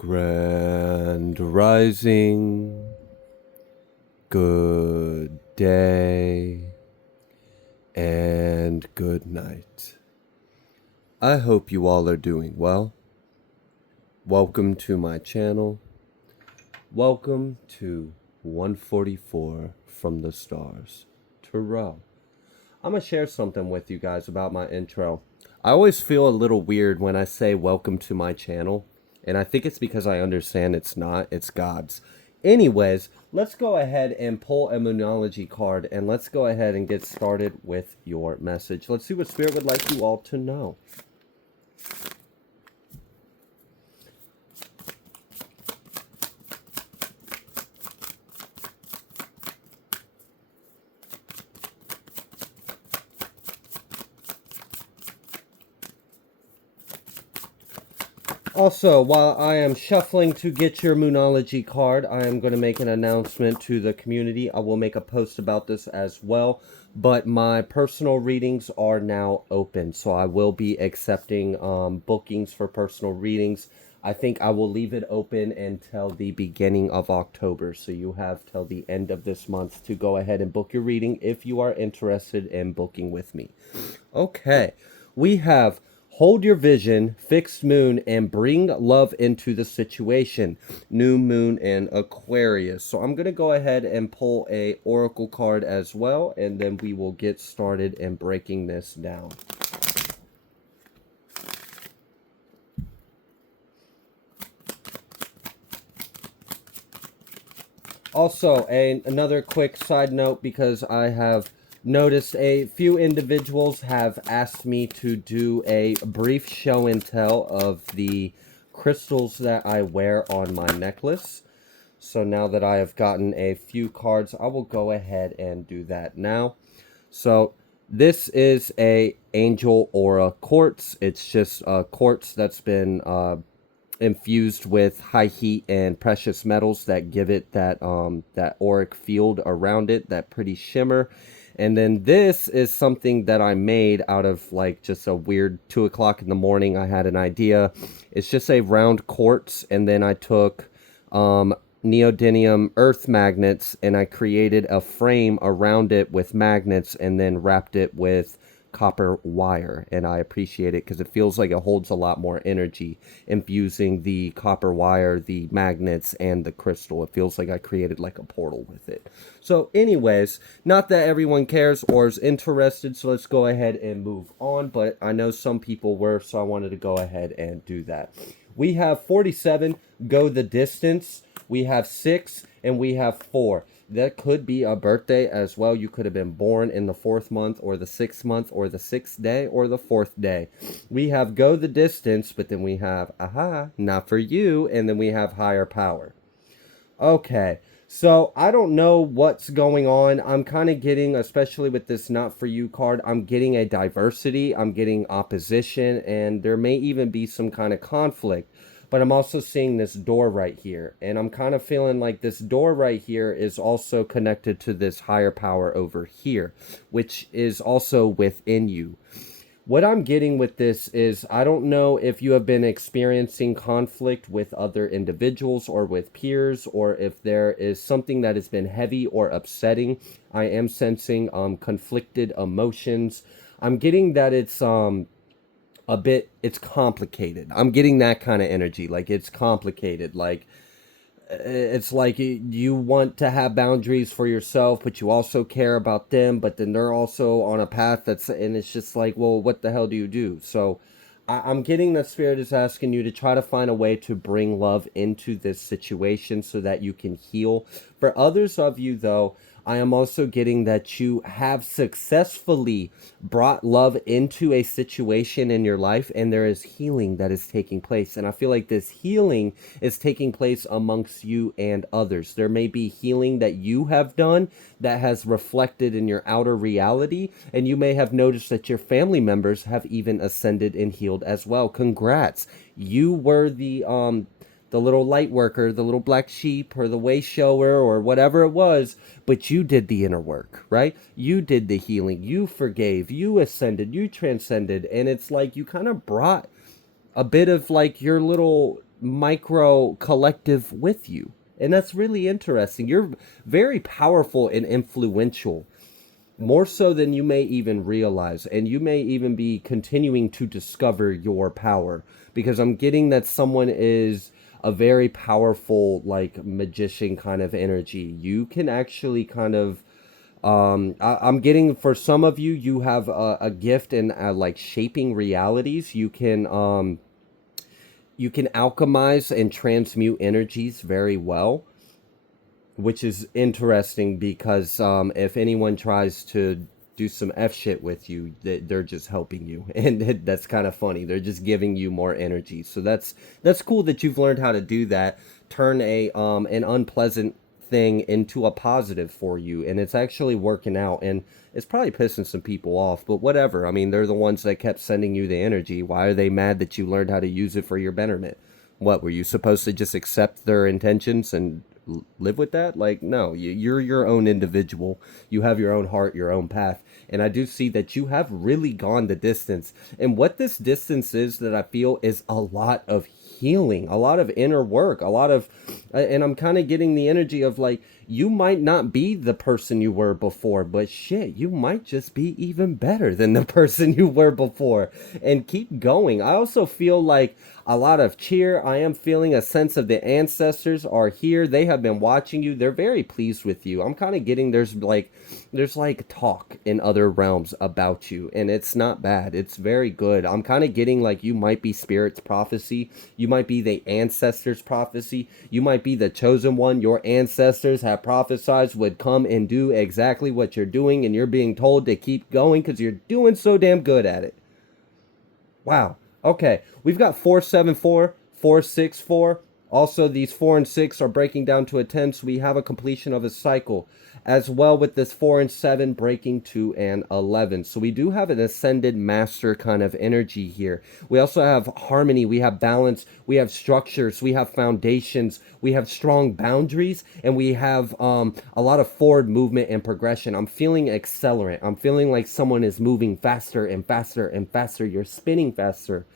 Grand Rising, good day, and good night. I hope you all are doing well. Welcome to my channel. Welcome to 144 from the stars. Terrell. I'm going to share something with you guys about my intro. I always feel a little weird when I say welcome to my channel. And I think it's because I understand it's not, it's God's. Anyways, let's go ahead and pull a Moonology card and let's go ahead and get started with your message. Let's see what Spirit would like you all to know. Also, while I am shuffling to get your Moonology card, I am going to make an announcement to the community. I will make a post about this as well, but my personal readings are now open, so I will be accepting bookings for personal readings. I think I will leave it open until the beginning of October, so you have till the end of this month to go ahead and book your reading if you are interested in booking with me. Okay, we have hold your vision, fixed moon, and bring love into the situation. New moon and Aquarius. So I'm going to go ahead and pull a oracle card as well, and then we will get started in breaking this down. Also, another quick side note, because I have noticed a few individuals have asked me to do a brief show and tell of the crystals that I wear on my necklace. So now that I have gotten a few cards, I will go ahead and do that now. So this is a angel aura quartz. It's just a quartz that's been infused with high heat and precious metals that give it that that auric field around it, that pretty shimmer. And then this is something that I made out of like just a weird 2 o'clock in the morning. I had an idea. It's just a round quartz, and then I took neodymium earth magnets and I created a frame around it with magnets and then wrapped it with copper wire, and I appreciate it because it feels like it holds a lot more energy infusing the copper wire, the magnets, and the crystal. It feels like I created like a portal with it. So anyways, not that everyone cares or is interested, so let's go ahead and move on, but I know some people were, so I wanted to go ahead and do that. We have 47, go the distance. We have 6, and we have 4. That could be a birthday as well. You could have been born in the 4th month or the 6th month or the 6th day or the 4th day. We have go the distance, but then we have aha, not for you, and then we have higher power. Okay, so I don't know what's going on. I'm kind of getting, especially with this not for you card, I'm getting a diversity, I'm getting opposition, and there may even be some kind of conflict. But I'm also seeing this door right here, and I'm kind of feeling like this door right here is also connected to this higher power over here, which is also within you. What I'm getting with this is, I don't know if you have been experiencing conflict with other individuals or with peers, or if there is something that has been heavy or upsetting. I am sensing conflicted emotions. I'm getting that it's it's complicated. I'm getting that kind of energy. Like, it's complicated. Like, it's like you want to have boundaries for yourself, but you also care about them, but then they're also on a path and it's just like, well, what the hell do you do? So I'm getting that Spirit is asking you to try to find a way to bring love into this situation so that you can heal. For others of you, though, I am also getting that you have successfully brought love into a situation in your life, and there is healing that is taking place. And I feel like this healing is taking place amongst you and others. There may be healing that you have done that has reflected in your outer reality, and you may have noticed that your family members have even ascended and healed as well. Congrats. You were the little light worker, the little black sheep, or the way shower, or whatever it was, but you did the inner work, right? You did the healing, you forgave, you ascended, you transcended, and it's like you kind of brought a bit of like your little micro collective with you. And that's really interesting. You're very powerful and influential, more so than you may even realize. And you may even be continuing to discover your power, because I'm getting that someone is a very powerful, like, magician kind of energy. You can actually kind of I'm getting, for some of you, you have a gift in like shaping realities. You can alchemize and transmute energies very well, which is interesting because if anyone tries to do some F shit with you, they're just helping you, and that's kind of funny. They're just giving you more energy. So that's cool that you've learned how to do that. Turn a an unpleasant thing into a positive for you, and it's actually working out. And it's probably pissing some people off, but whatever. I mean, they're the ones that kept sending you the energy. Why are they mad that you learned how to use it for your betterment? What, were you supposed to just accept their intentions and live with that? Like, no, you're your own individual. You have your own heart, your own path. And I do see that you have really gone the distance. And what this distance is, that I feel, is a lot of healing, a lot of inner work, a lot of, and I'm kind of getting the energy of, like, you might not be the person you were before, but shit, you might just be even better than the person you were before. And keep going. I also feel like a lot of cheer. I am feeling a sense of the ancestors are here. They have been watching you. They're very pleased with you. I'm kind of getting there's like talk in other realms about you, and it's not bad. It's very good. I'm kind of getting like you might be spirit's prophecy. You might be the ancestors' prophecy. You might be the chosen one. Your ancestors have prophesied would come and do exactly what you're doing, and you're being told to keep going because you're doing so damn good at it. Wow. Okay. We've got 474, 464. Also, these 4 and 6 are breaking down to a 10, so we have a completion of a cycle. As well, with this 4 and 7 breaking to an 11. So we do have an ascended master kind of energy here. We also have harmony, we have balance, we have structures, we have foundations, we have strong boundaries, and we have a lot of forward movement and progression. I'm feeling accelerant. I'm feeling like someone is moving faster and faster and faster. You're spinning faster.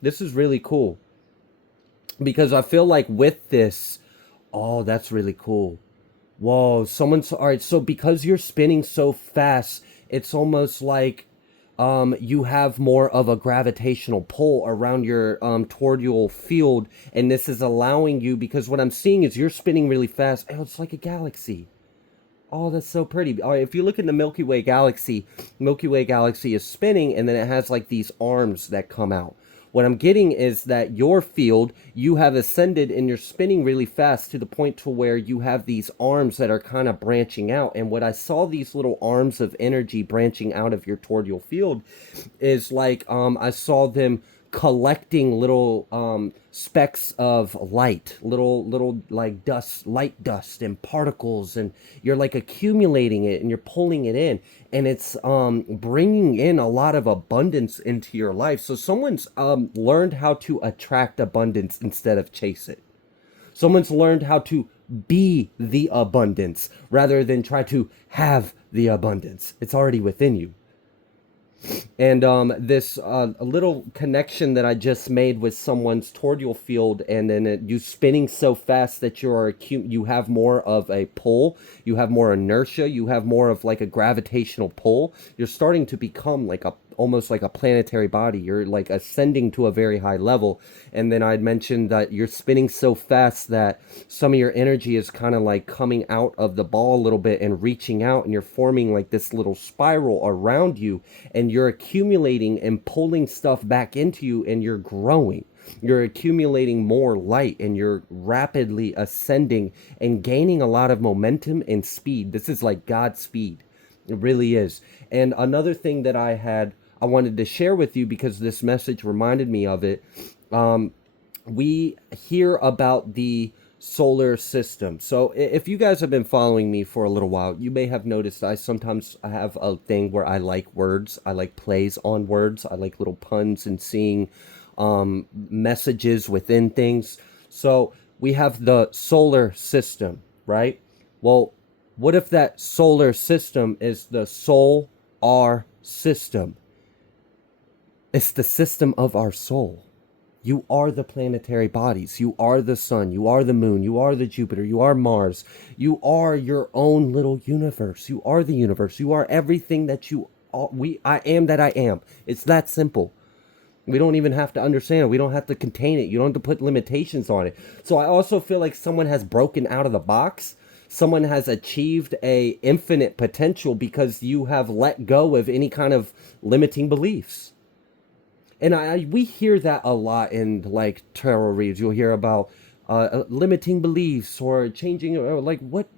This is really cool, because I feel like with this, oh, that's really cool. Whoa, someone's all right. So because you're spinning so fast, it's almost like you have more of a gravitational pull around your toroidal field, and this is allowing you, because what I'm seeing is you're spinning really fast. Oh, it's like a galaxy. Oh, that's so pretty. All right, if you look in the Milky Way galaxy is spinning, and then it has like these arms that come out. What I'm getting is that your field, you have ascended and you're spinning really fast to the point to where you have these arms that are kind of branching out. And what I saw, these little arms of energy branching out of your toroidal field, is like I saw them collecting little specks of light, little like dust, light dust and particles, and you're like accumulating it and you're pulling it in, and it's bringing in a lot of abundance into your life. So someone's learned how to attract abundance instead of chase it. Someone's learned how to be the abundance rather than try to have the abundance. It's already within you. And this a little connection that I just made with someone's toroidal field, and then you spinning so fast that you have more of a pull, you have more inertia, you have more of like a gravitational pull. You're starting to become like a almost like a planetary body. You're like ascending to a very high level. And then I'd mentioned that you're spinning so fast that some of your energy is kind of like coming out of the ball a little bit and reaching out, and you're forming like this little spiral around you, and you're accumulating and pulling stuff back into you, and you're growing. You're accumulating more light, and you're rapidly ascending and gaining a lot of momentum and speed. This is like Godspeed. It really is. And another thing that I wanted to share with you, because this message reminded me of it. We hear about the solar system. So if you guys have been following me for a little while, you may have noticed I sometimes have a thing where I like words. I like plays on words. I like little puns and seeing messages within things. So we have the solar system, right? Well, what if that solar system is the soul, our system? It's the system of our soul. You are the planetary bodies. You are the sun. You are the moon. You are the Jupiter. You are Mars. You are your own little universe. You are the universe. You are everything that you are. I am that I am. It's that simple. We don't even have to understand it. We don't have to contain it. You don't have to put limitations on it. So I also feel like someone has broken out of the box. Someone has achieved a infinite potential because you have let go of any kind of limiting beliefs. And we hear that a lot in like tarot reads. You'll hear about limiting beliefs or changing, or like what?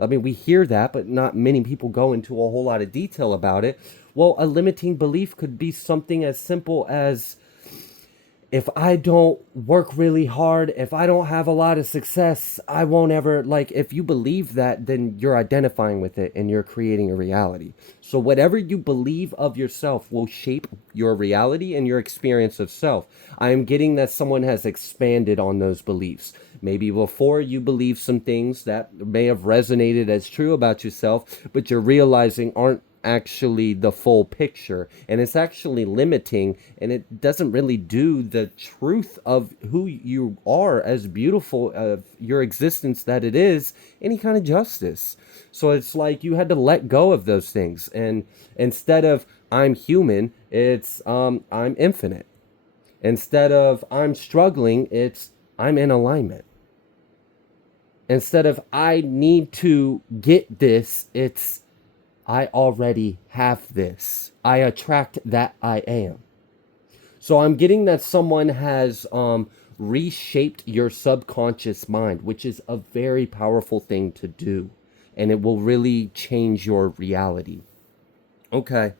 I mean, we hear that, but not many people go into a whole lot of detail about it. Well, a limiting belief could be something as simple as, if I don't work really hard, if I don't have a lot of success, I won't ever, like, if you believe that, then you're identifying with it and you're creating a reality. So whatever you believe of yourself will shape your reality and your experience of self. I am getting that someone has expanded on those beliefs. Maybe before you believe some things that may have resonated as true about yourself, but you're realizing aren't actually the full picture, and it's actually limiting, and it doesn't really do the truth of who you are as beautiful of your existence that it is any kind of justice. So it's like you had to let go of those things, and instead of I'm human, it's I'm infinite. Instead of I'm struggling, it's I'm in alignment. Instead of I need to get this, it's I already have this. I attract that I am. So I'm getting that someone has reshaped your subconscious mind, which is a very powerful thing to do. And it will really change your reality. Okay.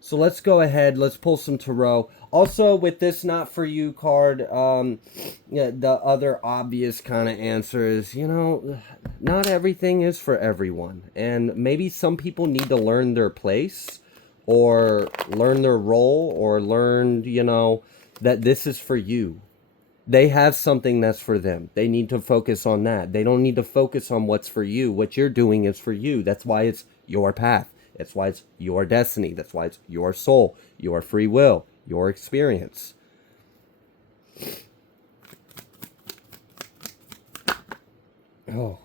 So let's go ahead. Let's pull some tarot. Also, with this not for you card, yeah, the other obvious kind of answer is, not everything is for everyone. And maybe some people need to learn their place or learn their role or learn, that this is for you. They have something that's for them. They need to focus on that. They don't need to focus on what's for you. What you're doing is for you. That's why it's your path. That's why it's your destiny. That's why it's your soul, your free will, your experience. Oh,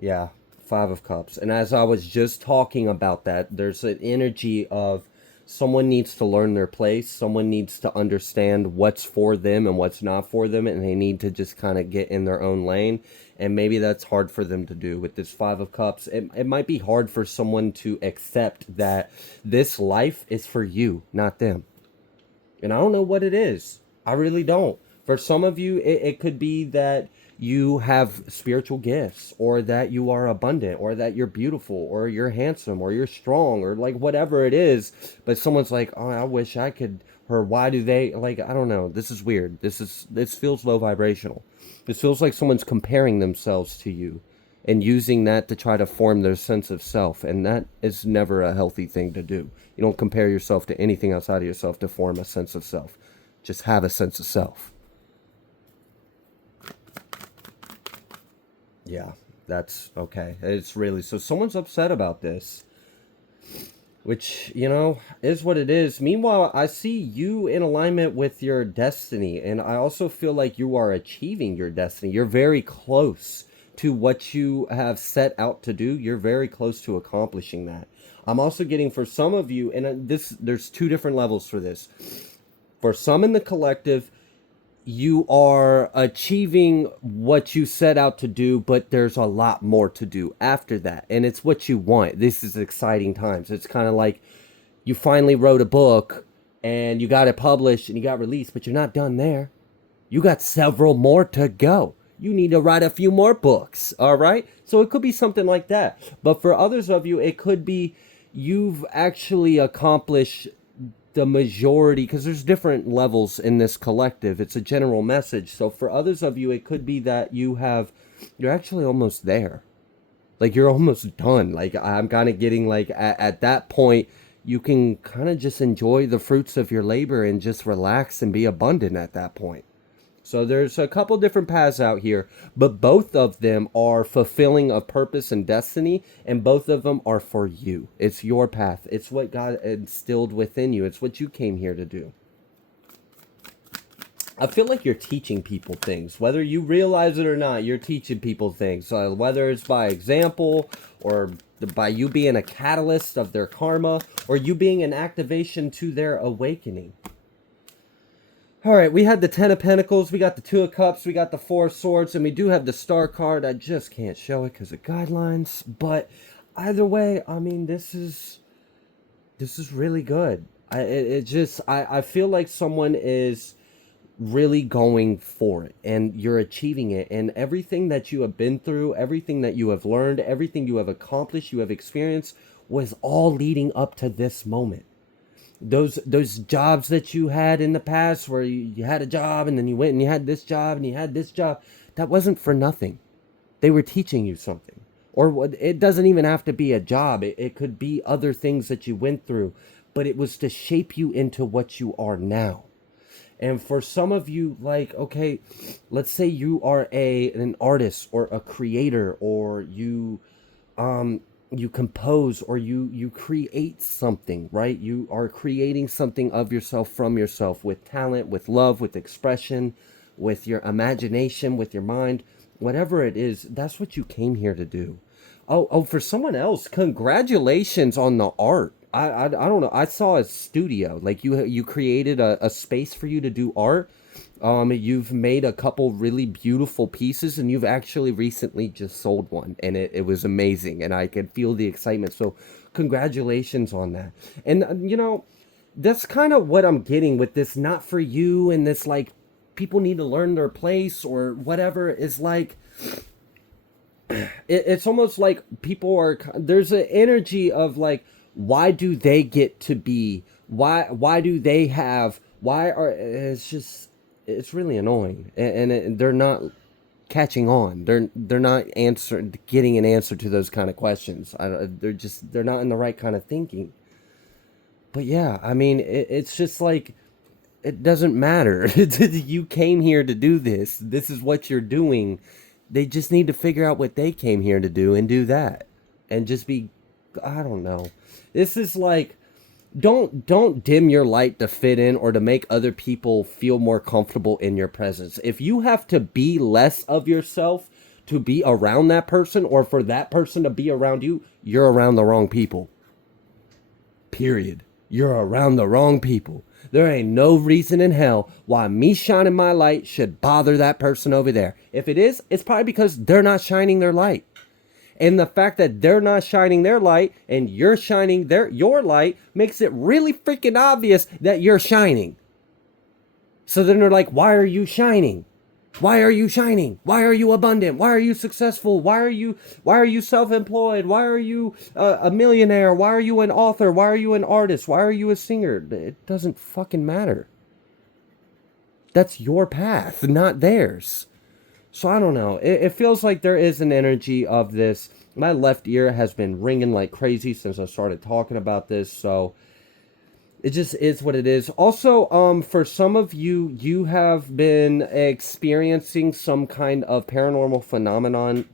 yeah. Five of Cups. And as I was just talking about that, there's an energy of someone needs to learn their place. Someone needs to understand what's for them and what's not for them. And they need to just kind of get in their own lane. And maybe that's hard for them to do with this Five of Cups. It might be hard for someone to accept that this life is for you, not them. And I don't know what it is. I really don't. For some of you, it could be that you have spiritual gifts, or that you are abundant, or that you're beautiful, or you're handsome, or you're strong, or like whatever it is. But someone's like, oh, I wish I could, or why do they, like, I don't know. This is weird. This feels low vibrational. This feels like someone's comparing themselves to you and using that to try to form their sense of self. And that is never a healthy thing to do. You don't compare yourself to anything outside of yourself to form a sense of self. Just have a sense of self. Yeah, that's okay. It's really, so someone's upset about this, which, is what it is. Meanwhile, I see you in alignment with your destiny, and I also feel like you are achieving your destiny. You're very close to what you have set out to do. You're very close to accomplishing that. I'm also getting, for some of you, and there's two different levels for this. For some in the collective, you are achieving what you set out to do, but there's a lot more to do after that. And it's what you want. This is exciting times. It's kind of like you finally wrote a book and you got it published and you got released, but you're not done there. You got several more to go. You need to write a few more books, all right? So it could be something like that. But for others of you, it could be you've actually accomplished the majority, because there's different levels in this collective. It's a general message. So for others of you, it could be that you're actually almost there. Like you're almost done. Like I'm kind of getting like at that point, you can kind of just enjoy the fruits of your labor and just relax and be abundant at that point. So there's a couple different paths out here, but both of them are fulfilling of purpose and destiny, and both of them are for you. It's your path. It's what God instilled within you. It's what you came here to do. I feel like you're teaching people things, whether you realize it or not. You're teaching people things, whether it's by example or by you being a catalyst of their karma, or you being an activation to their awakening. All right, we had the Ten of Pentacles, we got the Two of Cups, we got the Four of Swords, and we do have the Star card. I just can't show it because of guidelines. But either way, I mean, this is really good. I feel like someone is really going for it, and you're achieving it, and everything that you have been through, everything that you have learned, everything you have accomplished, you have experienced, was all leading up to this moment. Those jobs that you had in the past, where you had a job and then you went and you had this job and you had this job, that wasn't for nothing. They were teaching you something. Or it doesn't even have to be a job. It could be other things that you went through, but it was to shape you into what you are now. And for some of you, like, okay, let's say you are an artist or a creator, or you compose, or you create something, right? You are creating something of yourself, from yourself, with talent, with love, with expression, with your imagination, with your mind, whatever it is. That's what you came here to do. Oh, for someone else, congratulations on the art. I don't know. I saw a studio, like you created a space for you to do art. You've made a couple really beautiful pieces, and you've actually recently just sold one, and it was amazing, and I could feel the excitement. So congratulations on that. And that's kind of what I'm getting with this not for you, and this, like, people need to learn their place or whatever, is like, it's almost like people are, there's an energy of like, why do they get to be, why do they have, why are, it's just, it's really annoying, and they're not catching on. They're not getting an answer to those kind of questions. They're not in the right kind of thinking. But yeah, I mean, it's just like, it doesn't matter. You came here to do this. This is what you're doing. They just need to figure out what they came here to do and do that. And just be, I don't know. This is like, don't dim your light to fit in or to make other people feel more comfortable in your presence. If you have to be less of yourself to be around that person, or for that person to be around you, you're around the wrong people. Period. You're around the wrong people. There ain't no reason in hell why me shining my light should bother that person over there. If it is, it's probably because they're not shining their light. And the fact that they're not shining their light and you're shining your light makes it really freaking obvious that you're shining. So then they're like, why are you shining? Why are you shining? Why are you abundant? Why are you successful? Why are you self-employed? Why are you a millionaire? Why are you an author? Why are you an artist? Why are you a singer? It doesn't fucking matter. That's your path, not theirs. So I don't know. It feels like there is an energy of this. My left ear has been ringing like crazy since I started talking about this. So it just is what it is. Also, for some of you, you have been experiencing some kind of paranormal phenomenon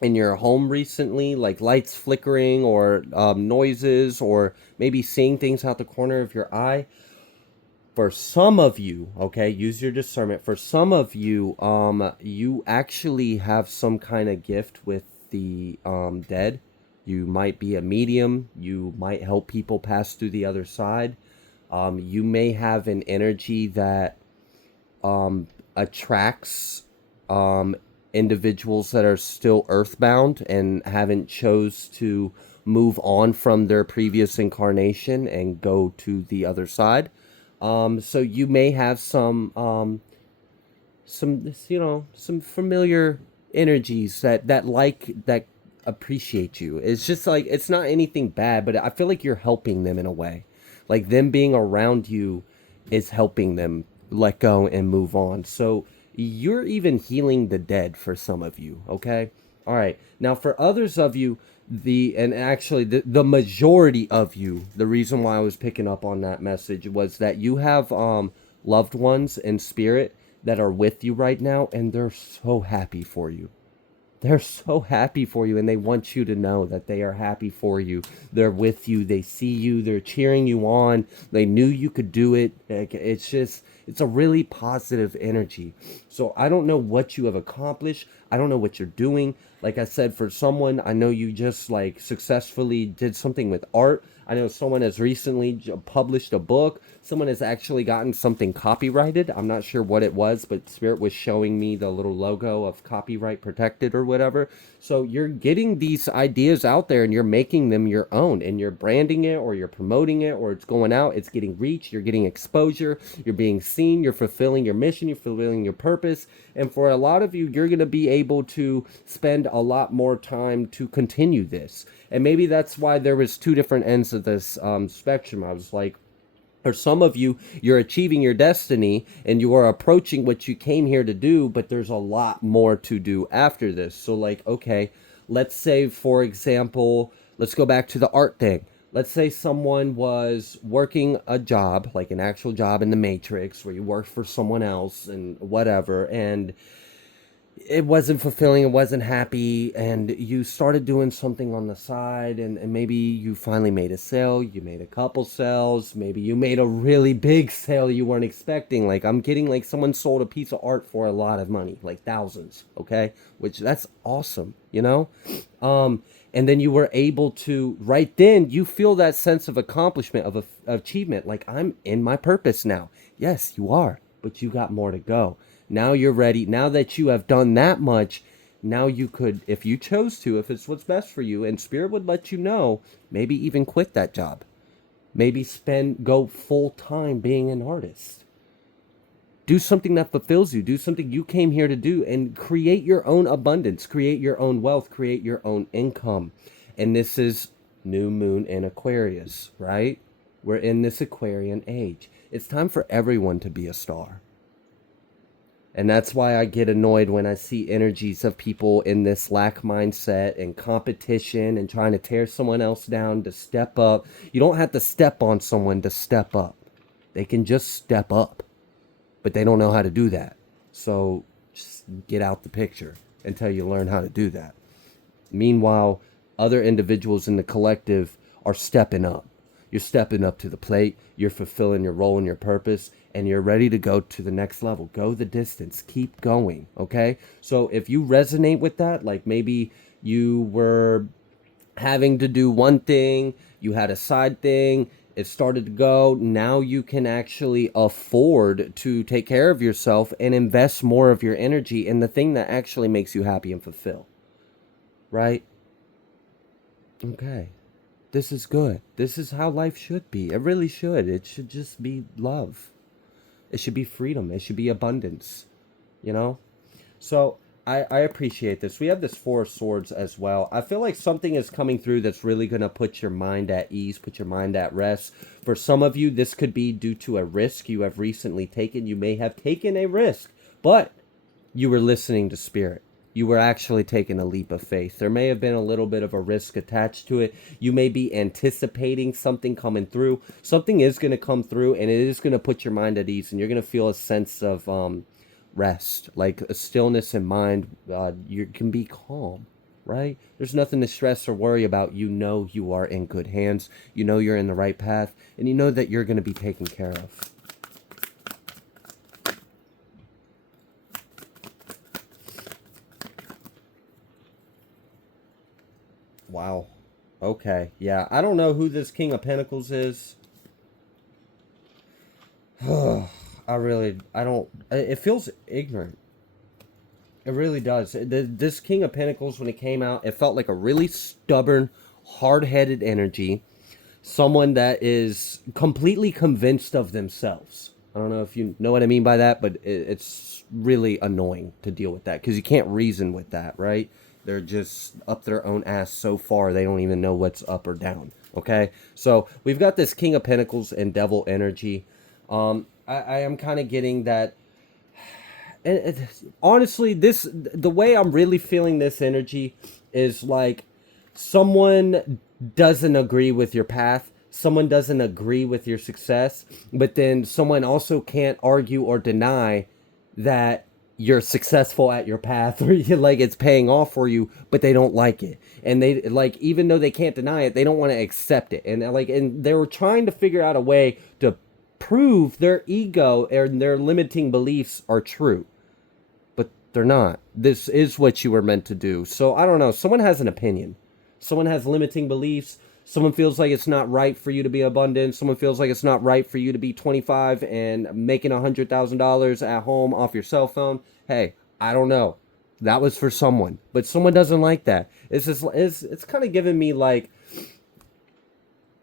in your home recently, like lights flickering, or noises, or maybe seeing things out the corner of your eye. For some of you, okay, use your discernment. For some of you, you actually have some kind of gift with the dead. You might be a medium. You might help people pass through the other side. You may have an energy that attracts individuals that are still earthbound and haven't chose to move on from their previous incarnation and go to the other side. So you may have some familiar energies that appreciate you. It's just like, it's not anything bad, but I feel like you're helping them in a way. Like, them being around you is helping them let go and move on. So you're even healing the dead for some of you, okay? All right. Now, for others of you, the majority of you, the reason why I was picking up on that message was that you have loved ones in spirit that are with you right now, and they're so happy for you. They're so happy for you, and they want you to know that they are happy for you. They're with you. They see you. They're cheering you on. They knew you could do it. Like, it's a really positive energy. So I don't know what you have accomplished. I don't know what you're doing. Like I said, for someone, I know you just like successfully did something with art. I know someone has recently published a book. Someone has actually gotten something copyrighted. I'm not sure what it was, but Spirit was showing me the little logo of copyright protected or whatever. So you're getting these ideas out there and you're making them your own, and you're branding it, or you're promoting it, or it's going out, it's getting reach, you're getting exposure, you're being seen, you're fulfilling your mission, you're fulfilling your purpose. And for a lot of you, you're going to be able to spend a lot more time to continue this. And maybe that's why there was two different ends of this spectrum. I was like, or some of you, you're achieving your destiny and you are approaching what you came here to do, but there's a lot more to do after this. So like, okay, let's say, for example, let's go back to the art thing. Let's say someone was working a job, like an actual job in the Matrix, where you worked for someone else and whatever, and it wasn't fulfilling, it wasn't happy, and you started doing something on the side, and maybe you finally made a sale, you made a couple sales, maybe you made a really big sale you weren't expecting. Like, I'm getting like someone sold a piece of art for a lot of money, like thousands, okay? Which, that's awesome, you know? And then you were able to, right then, you feel that sense of accomplishment, of achievement, like, I'm in my purpose now. Yes, you are, but you got more to go. Now you're ready. Now that you have done that much, now you could, if you chose to, if it's what's best for you, and Spirit would let you know, maybe even quit that job. Maybe go full time being an artist. Do something that fulfills you. Do something you came here to do, and create your own abundance, create your own wealth, create your own income. And this is new moon in Aquarius, right? We're in this Aquarian age. It's time for everyone to be a star. And that's why I get annoyed when I see energies of people in this lack mindset and competition and trying to tear someone else down to step up. You don't have to step on someone to step up. They can just step up, but they don't know how to do that. So just get out the picture until you learn how to do that. Meanwhile, other individuals in the collective are stepping up. You're stepping up to the plate. You're fulfilling your role and your purpose, and you're ready to go to the next level. Go the distance. Keep going, okay? So if you resonate with that, like maybe you were having to do one thing, you had a side thing, it started to go, now you can actually afford to take care of yourself and invest more of your energy in the thing that actually makes you happy and fulfill, right? Okay. This is good. This is how life should be. It really should. It should just be love. It should be freedom. It should be abundance, you know? So I appreciate this. We have this Four of Swords as well. I feel like something is coming through that's really going to put your mind at ease, put your mind at rest. For some of you, this could be due to a risk you have recently taken. You may have taken a risk, but you were listening to Spirit. You were actually taking a leap of faith. There may have been a little bit of a risk attached to it. You may be anticipating something coming through. Something is going to come through, and it is going to put your mind at ease, and you're going to feel a sense of rest, like a stillness in mind. You can be calm, right? There's nothing to stress or worry about. You know you are in good hands. You know you're in the right path, and you know that you're going to be taken care of. Wow. Okay. Yeah. I don't know who this King of Pentacles is. I don't. It feels ignorant. It really does. This King of Pentacles, when it came out, it felt like a really stubborn, hard-headed energy. Someone that is completely convinced of themselves. I don't know if you know what I mean by that, but it's really annoying to deal with that because you can't reason with that, right? They're just up their own ass so far they don't even know what's up or down. Okay, so we've got this King of Pentacles and Devil energy. I am kind of getting that. Honestly, the way I'm really feeling this energy is like someone doesn't agree with your path, someone doesn't agree with your success, but then someone also can't argue or deny that you're successful at your path, or you like it's paying off for you, but they don't like it. And they like, even though they can't deny it, they don't want to accept it. And like, and they were trying to figure out a way to prove their ego and their limiting beliefs are true, but they're not. This is what you were meant to do. So I don't know. Someone has an opinion. Someone has limiting beliefs. Someone feels like it's not right for you to be abundant. Someone feels like it's not right for you to be 25 and making $100,000 at home off your cell phone. Hey, I don't know. That was for someone, but someone doesn't like that. It's just, it's kind of giving me like,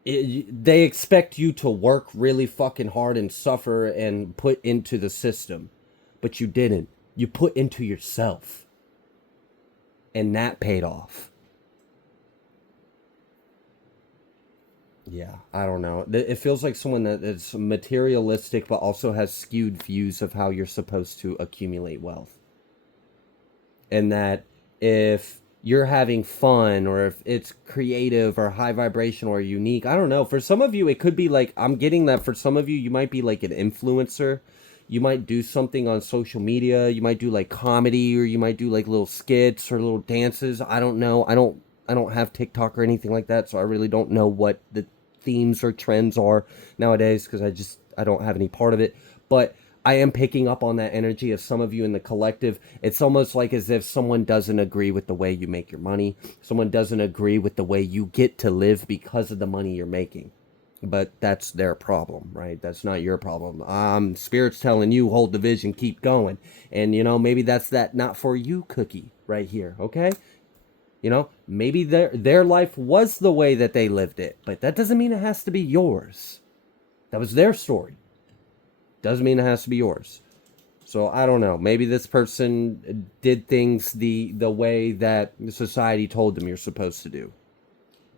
they expect you to work really fucking hard and suffer and put into the system, but you didn't. You put into yourself, and that paid off. Yeah, I don't know. It feels like someone that is materialistic, but also has skewed views of how you're supposed to accumulate wealth. And that if you're having fun, or if it's creative or high vibration or unique, I don't know. For some of you, it could be like, I'm getting that for some of you, you might be like an influencer. You might do something on social media. You might do like comedy, or you might do like little skits or little dances. I don't know. I don't have TikTok or anything like that, so I really don't know what the themes or trends are nowadays, because I don't have any part of it. But I am picking up on that energy of some of you in the collective. It's almost like as if someone doesn't agree with the way you make your money. Someone doesn't agree with the way you get to live because of the money you're making. But that's their problem, right? That's not your problem. Spirit's telling you, hold the vision, keep going. And, maybe that's that not for you cookie right here, okay? Maybe their life was the way that they lived it, but that doesn't mean it has to be yours. That was their story. Doesn't mean it has to be yours. So I don't know. Maybe this person did things the way that society told them you're supposed to do,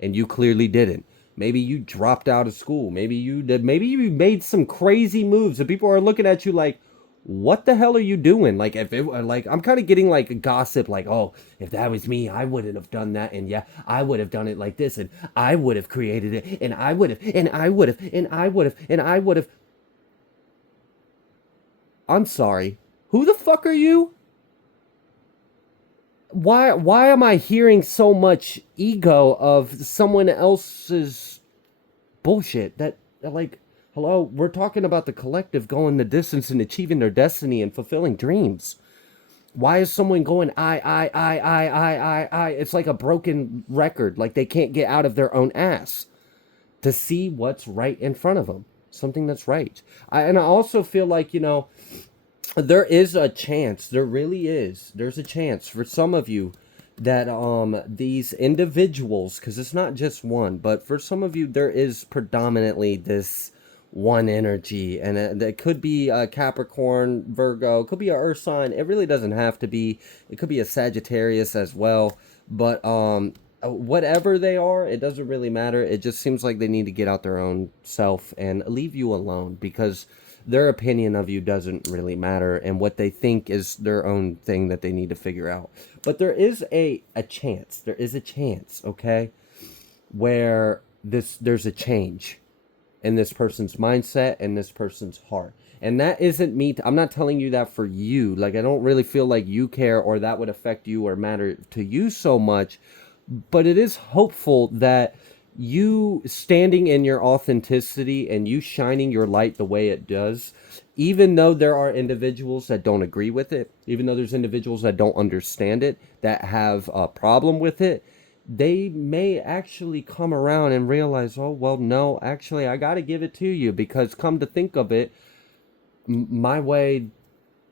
and you clearly didn't. Maybe you dropped out of school. Maybe you did. Maybe you made some crazy moves, and people are looking at you like, what the hell are you doing? Like, if it like, I'm kind of getting like a gossip, like, oh, if that was me, I wouldn't have done that, and yeah, I would have done it like this, and I would have created it, and I would have, and I would have, and I would have, and I would have. I'm sorry. Who the fuck are you? Why am I hearing so much ego of someone else's bullshit? That, like, hello, we're talking about the collective going the distance and achieving their destiny and fulfilling dreams. Why is someone going I? It's like a broken record. Like they can't get out of their own ass to see what's right in front of them. Something that's right. And I also feel like, there is a chance. There really is. There's a chance for some of you that these individuals, because it's not just one, but for some of you there is predominantly this one energy, and it could be a Capricorn, Virgo, it could be a Earth sign. It really doesn't have to be. It could be a Sagittarius as well. But whatever they are, it doesn't really matter. It just seems like they need to get out their own self and leave you alone, because their opinion of you doesn't really matter, and what they think is their own thing that they need to figure out. But there is a chance. There is a chance, okay, where there's a change in this person's mindset and this person's heart. And that isn't me. I'm not telling you that for you. Like, I don't really feel like you care or that would affect you or matter to you so much. But it is hopeful that you standing in your authenticity and you shining your light the way it does, even though there are individuals that don't agree with it, even though there's individuals that don't understand it, that have a problem with it, they may actually come around and realize, oh, well, no, actually, I got to give it to you, because come to think of it, my way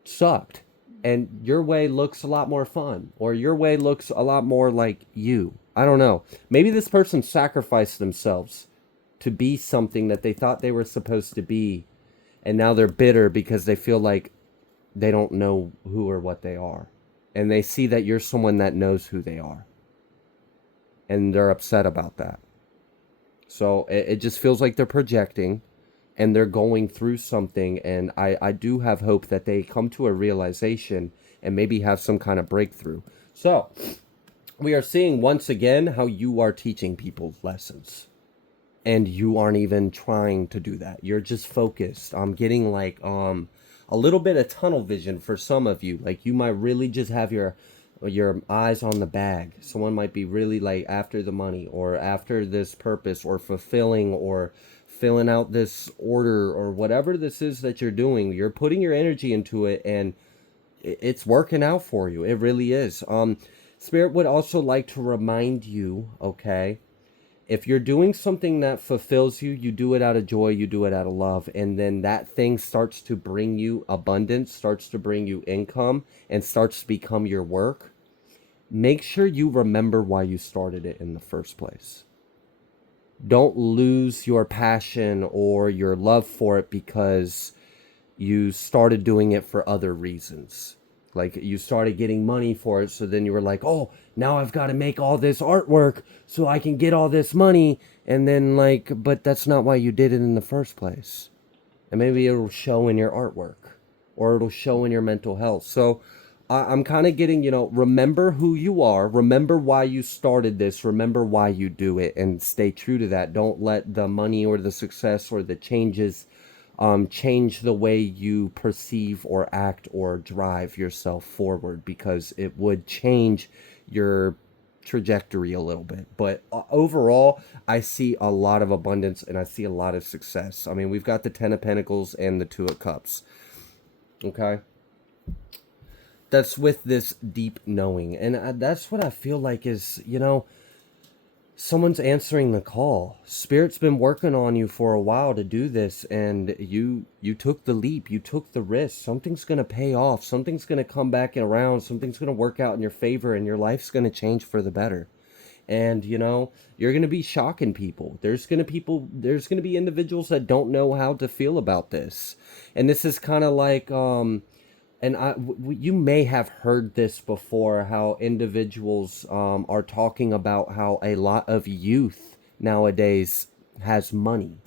sucked. And your way looks a lot more fun, or your way looks a lot more like you. I don't know. Maybe this person sacrificed themselves to be something that they thought they were supposed to be. And now they're bitter because they feel like they don't know who or what they are. And they see that you're someone that knows who they are. And they're upset about that. So it just feels like they're projecting, and they're going through something. And I do have hope that they come to a realization and maybe have some kind of breakthrough. So we are seeing once again how you are teaching people lessons, and you aren't even trying to do that. You're just focused. I'm getting like a little bit of tunnel vision for some of you. Like you might really just have your eyes on the bag. Someone might be really like after the money or after this purpose or fulfilling or filling out this order or whatever this is that you're doing. You're putting your energy into it and it's working out for you. It really is. Spirit would also like to remind you, okay, if you're doing something that fulfills you, you do it out of joy, you do it out of love, and then that thing starts to bring you abundance, starts to bring you income, and starts to become your work. Make sure you remember why you started it in the first place. Don't lose your passion or your love for it because you started doing it for other reasons. Like you started getting money for it, so then you were like, oh, now I've got to make all this artwork so I can get all this money. And then like, but that's not why you did it in the first place. And maybe it'll show in your artwork or it'll show in your mental health. So I'm kind of getting, remember who you are, remember why you started this, remember why you do it, and stay true to that. Don't let the money or the success or the changes change the way you perceive or act or drive yourself forward, because it would change your trajectory a little bit. But overall, I see a lot of abundance and I see a lot of success. I mean, we've got the 10 of Pentacles and the 2 of Cups. Okay? That's with this deep knowing. And that's what I feel like is, someone's answering the call. Spirit's been working on you for a while to do this, and you took the leap, you took the risk. Something's going to pay off, something's going to come back and around, something's going to work out in your favor, and your life's going to change for the better. And you're going to be shocking people. There's going to be individuals that don't know how to feel about this. And this is kind of like you may have heard this before, how individuals are talking about how a lot of youth nowadays has money.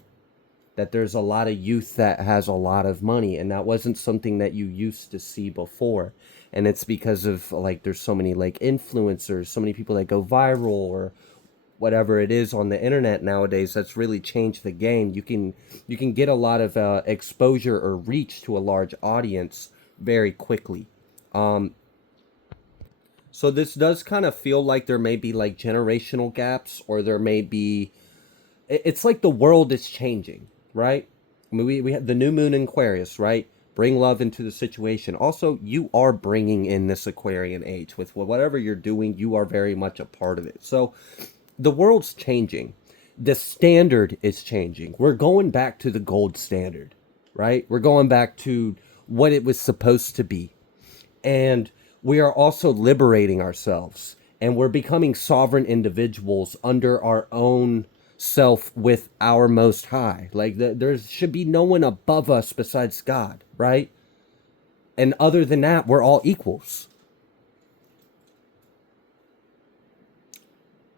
That there's a lot of youth that has a lot of money, and that wasn't something that you used to see before. And it's because of like there's so many like influencers, so many people that go viral or whatever it is on the internet nowadays. That's really changed the game. You can get a lot of exposure or reach to a large audience very quickly. So this does kind of feel like there may be like generational gaps, or there may be, it's like the world is changing, right? I mean, we have the new moon in Aquarius, right? Bring love into the situation. Also, you are bringing in this Aquarian age with whatever you're doing. You are very much a part of it. So the world's changing. The standard is changing. We're going back to the gold standard, right? We're going back to what it was supposed to be. And we are also liberating ourselves. And we're becoming sovereign individuals under our own self with our Most High. Like there should be no one above us besides God, right? And other than that, we're all equals.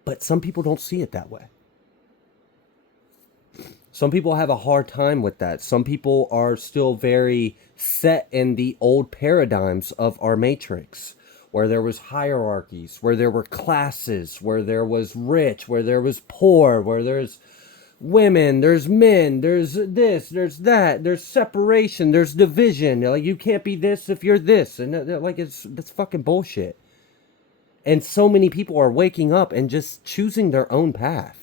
But some people don't see it that way. Some people have a hard time with that. Some people are still very set in the old paradigms of our matrix, where there was hierarchies, where there were classes, where there was rich, where there was poor, where there's women, there's men, there's this, there's that, there's separation, there's division. Like you can't be this if you're this, and like that's fucking bullshit. And so many people are waking up and just choosing their own path.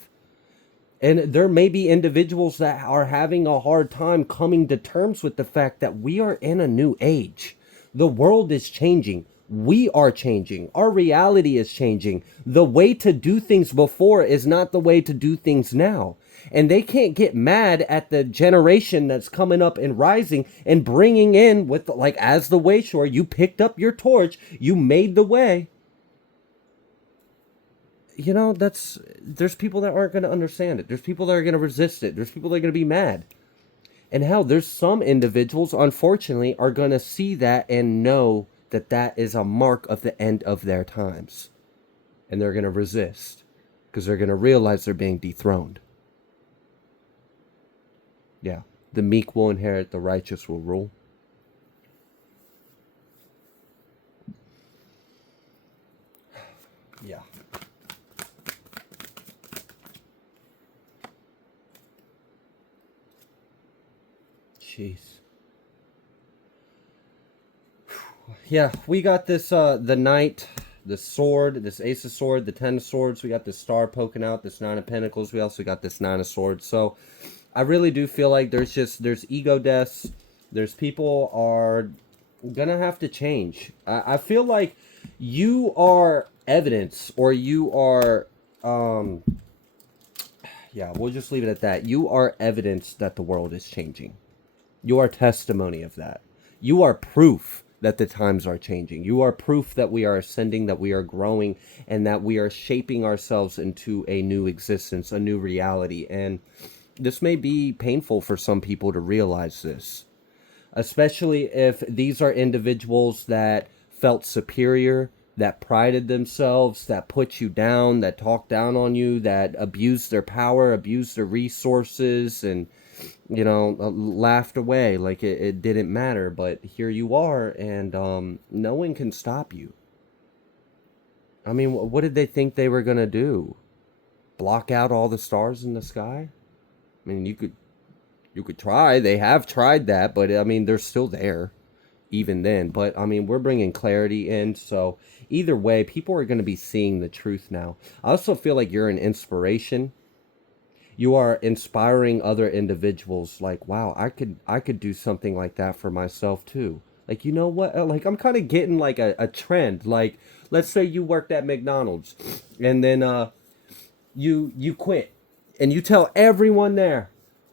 And there may be individuals that are having a hard time coming to terms with the fact that we are in a new age. The world is changing. We are changing. Our reality is changing. The way to do things before is not the way to do things now. And they can't get mad at the generation that's coming up and rising and bringing in with, like, as the wayshower, you picked up your torch, you made the way. There's people that aren't going to understand it. There's people that are going to resist it. There's people that are going to be mad. And hell, there's some individuals, unfortunately, are going to see that and know that that is a mark of the end of their times. And they're going to resist because they're going to realize they're being dethroned. Yeah. The meek will inherit, the righteous will rule. Yeah. Jeez. Yeah, we got this the knight, the sword, this ace of sword, the 10 of swords. We got this star poking out, this 9 of pentacles. We also got this 9 of swords. So I really do feel like there's ego deaths. There's people are gonna have to change. I feel like you are evidence, or you are yeah, we'll just leave it at that. You are evidence that the world is changing. You are testimony of that. You are proof that the times are changing. You are proof that we are ascending, that we are growing, and that we are shaping ourselves into a new existence, a new reality. And this may be painful for some people to realize this, especially if these are individuals that felt superior, that prided themselves, that put you down, that talked down on you, that abused their power, abused their resources, and laughed away like it didn't matter. But here you are, and no one can stop you. I mean, what did they think they were gonna do? Block out all the stars in the sky? I mean, you could try. They have tried that, but I mean, they're still there even then. But I mean, we're bringing clarity in, so either way, people are going to be seeing the truth now. I also feel like you're an inspiration. You are inspiring other individuals. Like, wow, I could do something like that for myself too. Like, you know what? Like, I'm kind of getting like a trend. Like, let's say you worked at McDonald's, and then you quit, and you tell everyone there,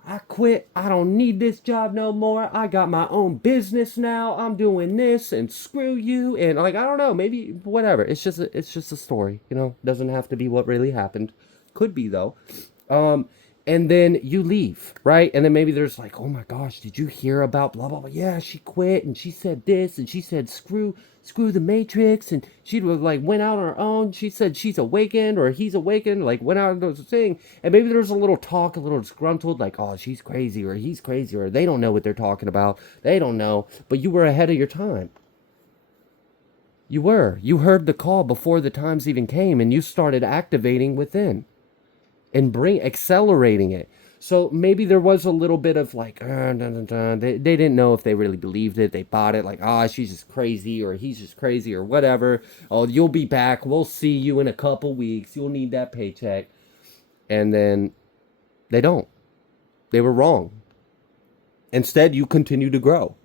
I quit. I don't need this job no more. I got my own business now. I'm doing this, and screw you. And like, I don't know, maybe whatever. It's just a story, Doesn't have to be what really happened. Could be though. Um, and then you leave, right? And then maybe there's like, oh my gosh, did you hear about blah blah blah? Yeah, she quit, and she said this, and she said screw the matrix, and she was like went out on her own. She said she's awakened, or he's awakened, like went out and goes thing. And maybe there's a little talk, a little disgruntled, like, oh, she's crazy, or he's crazy, or they don't know what they're talking about. They don't know. But you were ahead of your time. You were. You heard the call before the times even came, and you started activating within and accelerating it. So maybe there was a little bit of like, dun, dun, dun. They didn't know if they really believed it. They bought it like, she's just crazy, or he's just crazy, or whatever. Oh, you'll be back. We'll see you in a couple weeks. You'll need that paycheck. And then they don't. They were wrong. Instead, you continue to grow.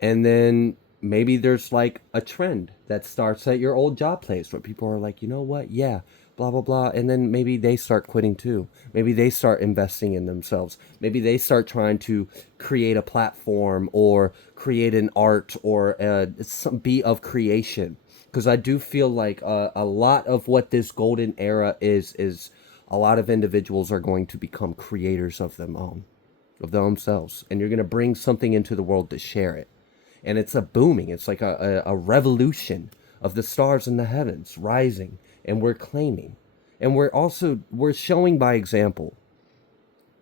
And then maybe there's like a trend that starts at your old job place where people are like, you know what? Yeah, blah, blah, blah. And then maybe they start quitting too. Maybe they start investing in themselves. Maybe they start trying to create a platform or create an art or be of creation. Because I do feel like a lot of what this golden era is a lot of individuals are going to become creators of themselves. And you're going to bring something into the world to share it. And it's a booming, it's like a revolution of the stars in the heavens rising, and we're claiming, and we're showing by example.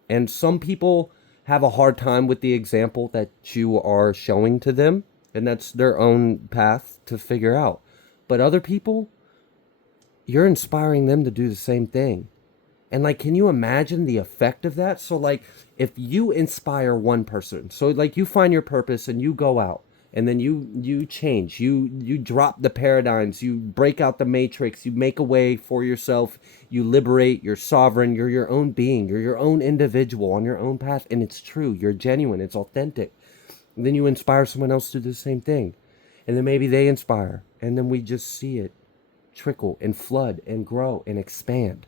And some people have a hard time with the example that you are showing to them, and that's their own path to figure out. But other people, you're inspiring them to do the same thing. And like, can you imagine the effect of that? So like, if you inspire one person, so like you find your purpose and you go out, and then you change, you drop the paradigms, you break out the matrix, you make a way for yourself, you liberate, you're sovereign, you're your own being, you're your own individual on your own path, and it's true, you're genuine, it's authentic. And then you inspire someone else to do the same thing, and then maybe they inspire, and then we just see it trickle and flood and grow and expand.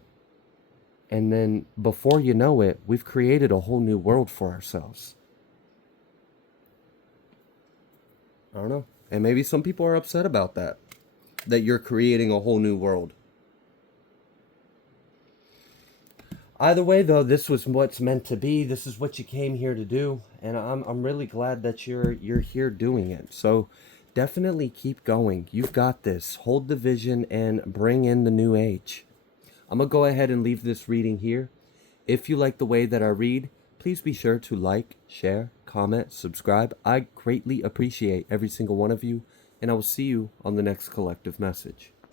And then before you know it, we've created a whole new world for ourselves. I don't know. And maybe some people are upset about that. That you're creating a whole new world. Either way, though, this was what's meant to be. This is what you came here to do. And I'm really glad that you're here doing it. So definitely keep going. You've got this. Hold the vision and bring in the new age. I'm going to go ahead and leave this reading here. If you like the way that I read, please be sure to like, share, comment, subscribe. I greatly appreciate every single one of you, and I will see you on the next collective message.